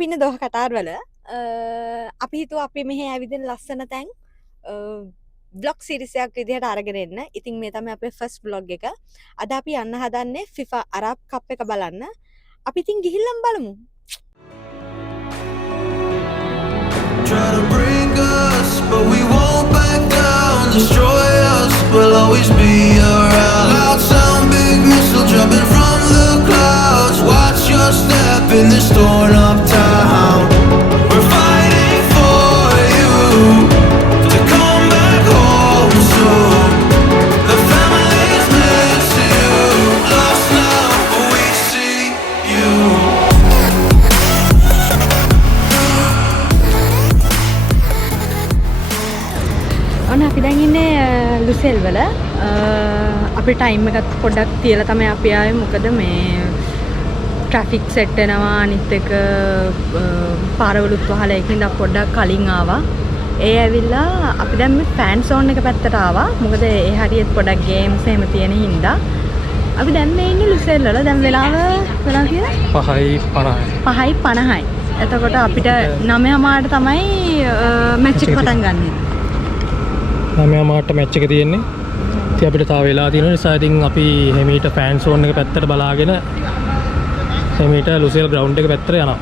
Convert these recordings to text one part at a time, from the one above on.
අපි ඉන්නේ දෝහ කතාර් වල. අපි හිතුවා අපි මෙහි ඇවිදින ලස්සන තැන් vlog series එකක් විදිහට අරගෙන එන්න. ඉතින් මේ තමයි අපේ first vlog එක. අද අපි යන්න හදන්නේ FIFA Arab Cup එක බලන්න. අපි ඉතින් ගිහිල්ලාම බලමු. Try to bring us, but we won't back down. Destroy us, we'll always be around. Loud sound, big missile jumping from the clouds. Watch your step in this torn up town. We're fighting for you to come back home soon. The family's miss you, lost now, but we see you. ඔන්න අපි දැන් ඉන්නේ ලුසෙල් වල. අපේ time එකත් පොඩ්ඩක් තියලා තමයි අපි ආවේ. මොකද මේ ට්‍රැෆික් සෙට් වෙනවා. අනිත් එක පාරවලුත් වහලා ඒකින්ද පොඩ්ඩක් කලින් ආවා. ඒ ඇවිල්ලා අපි දැන් මේ ෆෑන් සෝන් එක පැත්තට ආවා. මොකද ඒ හරියට පොඩ්ඩක් ගේම්ස් එහෙම තියෙන හින්දා. අපි දැන් මේ ඉන්නේ ලුසෙල් වල. දැන් වෙලාව කියලා 5:50යි. එතකොට අපිට 9:00ට තමයි මැච් එක පටන් ගන්න. 9:00ට මැච් එක තියෙන්නේ. ඉතින් අපිට තව වෙලා තියෙන නිසා ඉතින් අපි හැමීට ෆෑන් සෝන් එක පැත්තට බලාගෙන හැමීට ලුසෙල් ග්‍රවුන්ඩ් එක පැත්තට යනවා.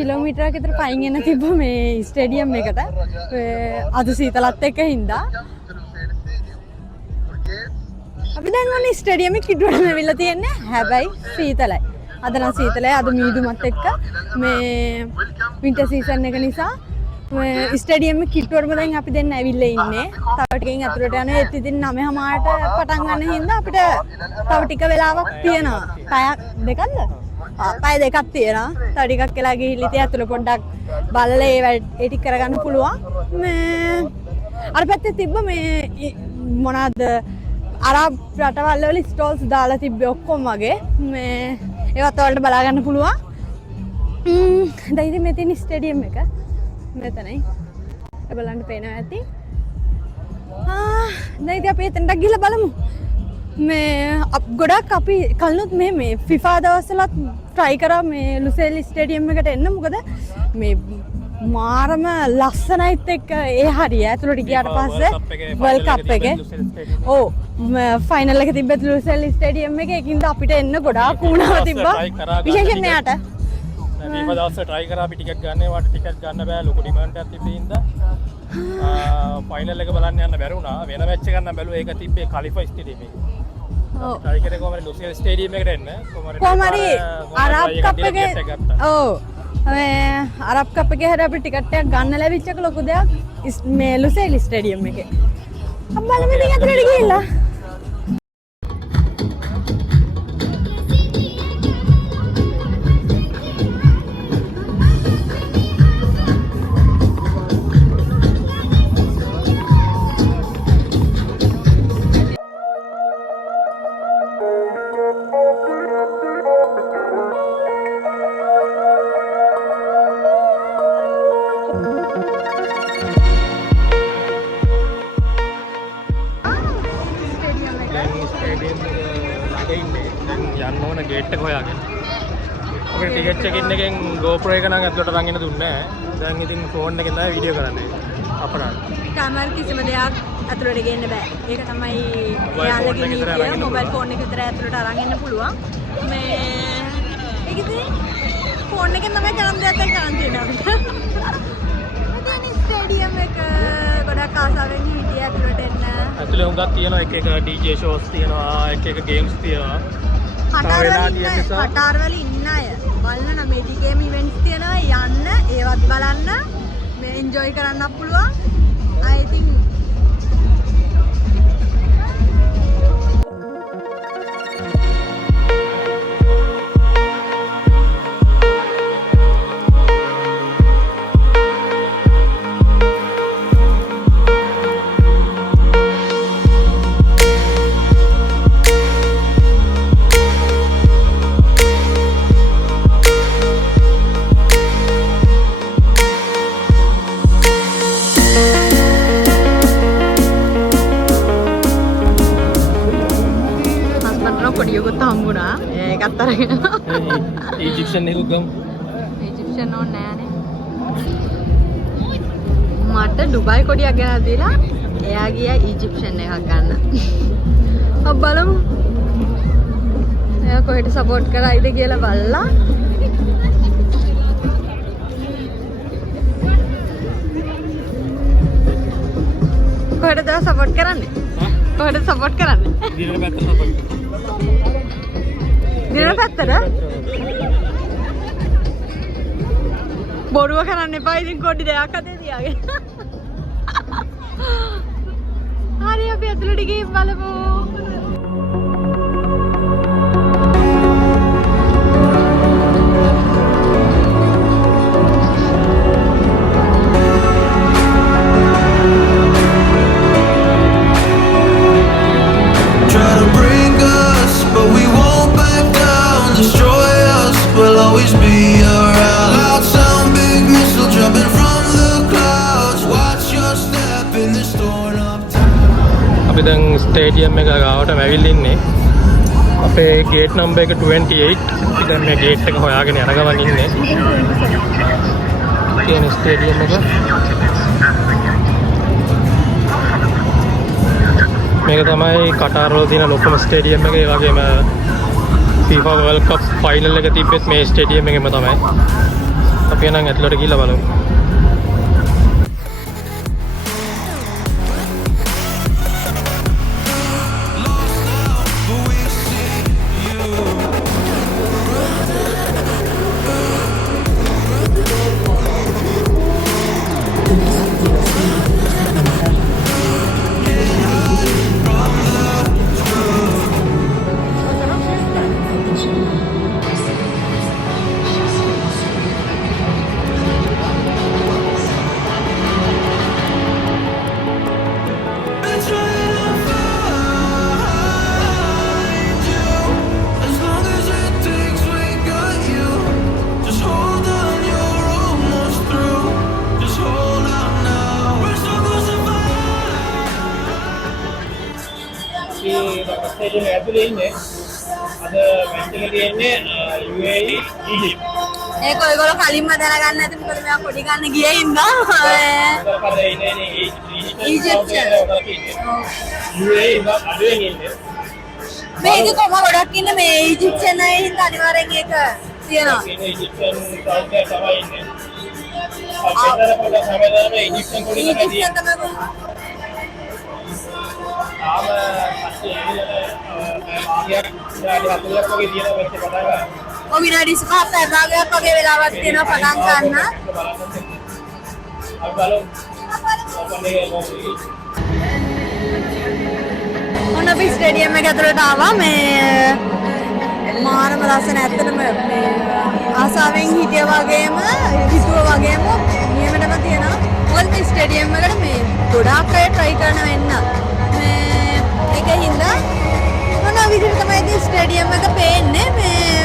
කිලෝමීටරයක් විතර පයින් එන්න තිබ්බ මේ ස්ටේඩියම් එකට. අද සීතලත් එක්ක හින්දා අපි දැන් ඔන්න ස්ටේඩියම් එකේ කිට්ටුවටම ඇවිල්ලා තියෙන්නේ. හැබැයි සීතලයි. අද නම් සීතලයි. අද මීදුමත් එක්ක මේ වින්ටර් සීසන් එක නිසා මේ ස්ටේඩියම් එකේ කිට්ටුවටම දැන් අපි දෙන්න ඇවිල්ලා ඉන්නේ. තව ටිකකින් අතුරට යනවා. ඒත් ඉතින් 9:00ට පටන් ගන්න හින්දා අපිට තව ටික වෙලාවක් තියෙනවා. පැයක් දෙකක්ද? පය දෙකක් තියෙනවා. තව ටිකක් වෙලා ගිහිල්ලා ඉතින් ඇතුළ පොඩ්ඩක් බලලා ඒ ටික කරගන්න පුළුවන්. මේ අර පැත්තේ තිබ්බ මේ මොනවාද අරබ් රටවල් වල ස්ටෝල්ස් දාලා තිබ්බේ ඔක්කොම වගේ. මේ ඒවත් වලට බලා ගන්න පුළුවන්. දැන් ඉතින් මේ තියෙන ස්ටේඩියම් එක මෙතනයි. බලන්න පේනවා ඇති. දැන් ඉතින් අපි එතනට ගිහලා බලමු. මේ ගොඩක් අපි කලනුත් මේ ෆිෆා දවස්වලත් try කරා මේ ලුසෙල් ස්ටේඩියම් එකට එන්න. මොකද මේ මාරම ලස්සනයිත් එක්ක ඒ හරිය ඇතුළට ගියාට පස්සේ වර්ල්ඩ් කප් එකේ ඔව් ෆයිනල් එක තිබ්බත් ලුසෙල් ස්ටේඩියම් එකේ. ඒකින්ද අපිට එන්න ගොඩාක් වුණා තිබ්බා. විශේෂයෙන් මෙයාට FIFA දවස්වල try කරා අපි ටිකට් ගන්න. ඒවට ටිකට් ගන්න බෑ. ලොකු ඩිමාන්ඩ් එකක් තිබ්බේ හින්දා ෆයිනල් එක බලන්න යන්න බැරි වුණා. වෙන මැච් එකක් නම් බැලුවා. ඒක තිබ්බේ කලිෆා ස්ටේඩියම් එකේ. ඔව් try කරේ කොහමද ලුසෙල් ස්ටේඩියම් එකට එන්න. කොහමද අරබ් කප් එකේ ඔව් මේ අරබ් කප් එකේ හැර අපිට ටිකට් එකක් ගන්න ලැබිච්ච එක ලොකු දෙයක් මේ ලුසෙල් ස්ටේඩියම් එකේ. අපි බලමු ඉතින් අතට ගිහිල්ලා. යන්න ඕන ගේට් එක හොයාගෙන. අපේ ටිකට් චෙකින් එකෙන් GoPro එක නම් ඇතුලට අරන් එන්න දුන්නේ නැහැ. දැන් ඉතින් ෆෝන් එකෙන් තමයි වීඩියෝ කරන්නේ. අපරාධ. කැමරා කිසිම දෙයක් ඇතුලට ගේන්න බෑ. ඒක තමයි එයාලගේ නීතිය. මොබයිල් ෆෝන් එක විතර ඇතුලට අරන් එන්න පුළුවන්. මේ ඒක ඉතින් ෆෝන් එකෙන් තමයි කරන් දෙයක් කරන් තියෙනවා. මතන ස්ටේඩියම් එක ගොඩක් ආසාවෙන් හිටියේ ඇතුලට එන්න. ඇතුලේ හුඟක් තියෙනවා එක DJ shows තියෙනවා එක games තියෙනවා. කටාරවල ඉන්න අය බලන්න නම් මේ ටිකේම ඉවෙන්ට්ස් තියෙනවා යන්න ඒවත් බලන්න මේ එන්ජොයි කරන්නත් පුළුවන්. I think කොඩියකුත් හම්බුණා. ඒකත් අරගෙන ඊජිප්ෂන් එකක් ගමු. ඊජිප්ෂන් ඕනේ නෑනේ. මට ඩුබායි කොඩියක් ගෙනත් දීලා එයා ගියා ඊජිප්ෂන් එකක් ගන්න. අපි බලමු. එයා කොහෙට සපෝට් කරයිද කියලා බලලා. කොහෙටද සපෝට් කරන්නේ? කොහෙටද සපෝට් කරන්නේ? දිනන පැත්තට සපෝට්. දින පැත්තට බොරුව කරන්න එපා. ඉතින් කොඩි දෙයක් අතේ තියාගෙන. හරි අපි ඇතුළට ගිහින් බලමු. Try to bring us, but we won't back down. Destroy us, we'll always be around. Loud sound, big missile jumping from the clouds. Watch your step in this torn up town. අපි දැන් stadium එක ගාවට ඇවිල්ලා ඉන්නේ. අපේ gate number එක 28. අපි දැන් මේ ගේට් එක හොයාගෙන යන ගමන් ඉන්නේ. කියන ස්ටේඩියම් එක. මේක තමයි කටාර් වල තියෙන ලොකුම ස්ටේඩියම් එක. ඒ වගේම FIFA World Cup ෆයිනල් එක තිබ්බෙත් මේ ස්ටේඩියම් එකෙම තමයි. අපි නම් ඇතුළට ගිහිල්ලා බලමු. ස්ටේඩියම් ඇතුලේ ඉන්නේ. අද මැච් එක තියෙන්නේ UAE ඊජිප්ත්. ඒක ඔයගොල්ලෝ කලින්ම දැනගන්න නැති මොකද මෙයා පොඩි ගන්න ගියේ ඉඳා. කරපදේ ඉන්නේ ඊජිප්ත්. UAE අඩුවෙන් ඉන්නේ. මේක කොහොම ගොඩක් ඉන්නේ මේ ඊජිප්ෂියන් අය හින්දා අනිවාර්යෙන් ඒක තියෙනවා. ඊජිප්ෂියන් සෞදේ තමයි ඉන්නේ. අපේතර පොඩ සමයදම ඊජිප්ෂියන් පොඩි තමයි තියෙන්නේ. ආම පස්සේ ආගියක් වගේ තියෙන වෙච්ච පටන් ගන්න. ඔය විනාඩි 5 පැය වගේ වෙලාවක් තියෙනවා පටන් ගන්න. අපි බලමු. ඔපන්නේ ඔන්න අපි ස්ටේඩියම් එක ඇතුළට ආවා මේ මාරම ලස්සන ඇත්තටම මේ ආසාවෙන් හිටිය වගේම හිතුවා වගේම නියමටම තියෙනවා. මොකද මේ ස්ටේඩියම් එකට මේ ගොඩාක් අය try කරන වෙන්න. මේ ඒකින්ද මොන විදිහට තමයි මේ ස්ටේඩියම් එක පේන්නේ මේ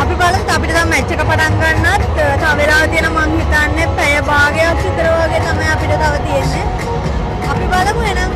අපි බලමු අපිට දැන් මැච් එක පටන් ගන්නත් තව වෙලාව තියෙන මං හිතන්නේ පැය භාගයක් විතර වගේ තමයි අපිට තව තියෙන්නේ. අපි බලමු එහෙනම්.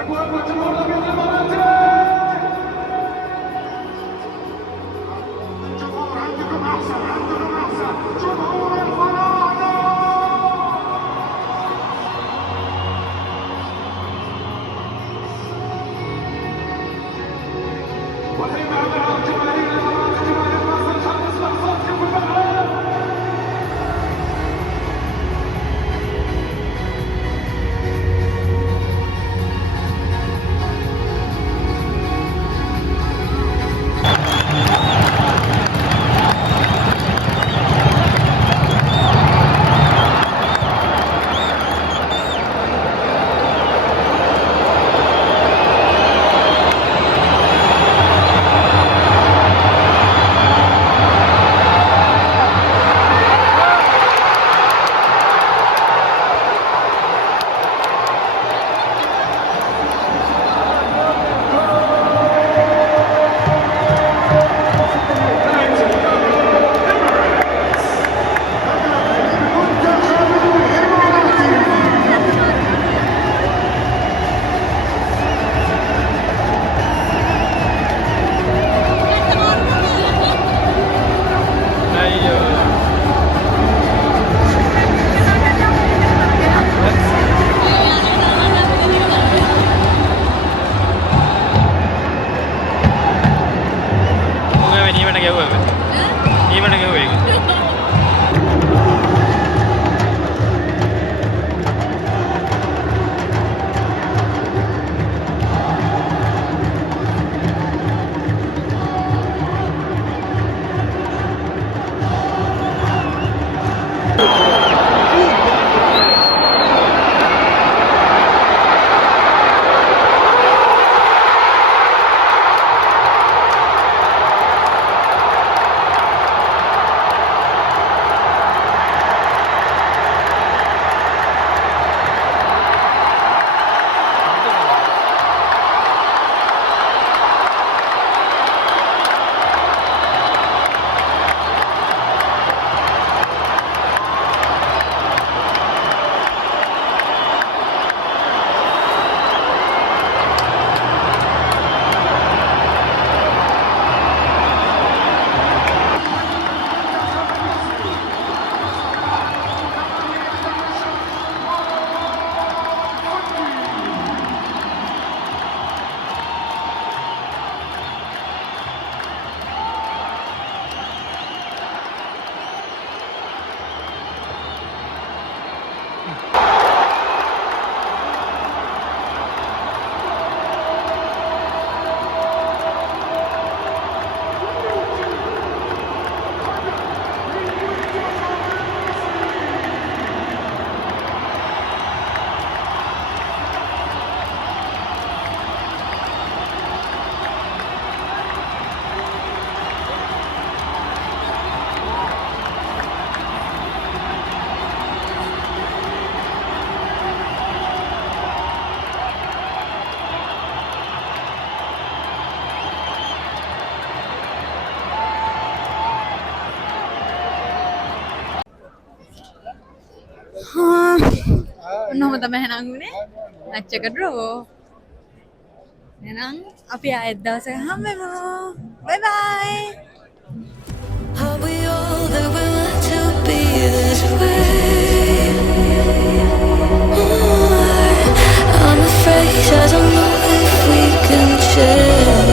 Agora continua na minha ඔන්න ඔහම තමයි එහෙනම් උනේ මැච් එක ඩ්‍රෝ එහෙනම් අපි ආයෙත් දවසක හම්බෙමු බයි බයි Are we all that we're meant to be this way? I'm afraid I don't know if we can change.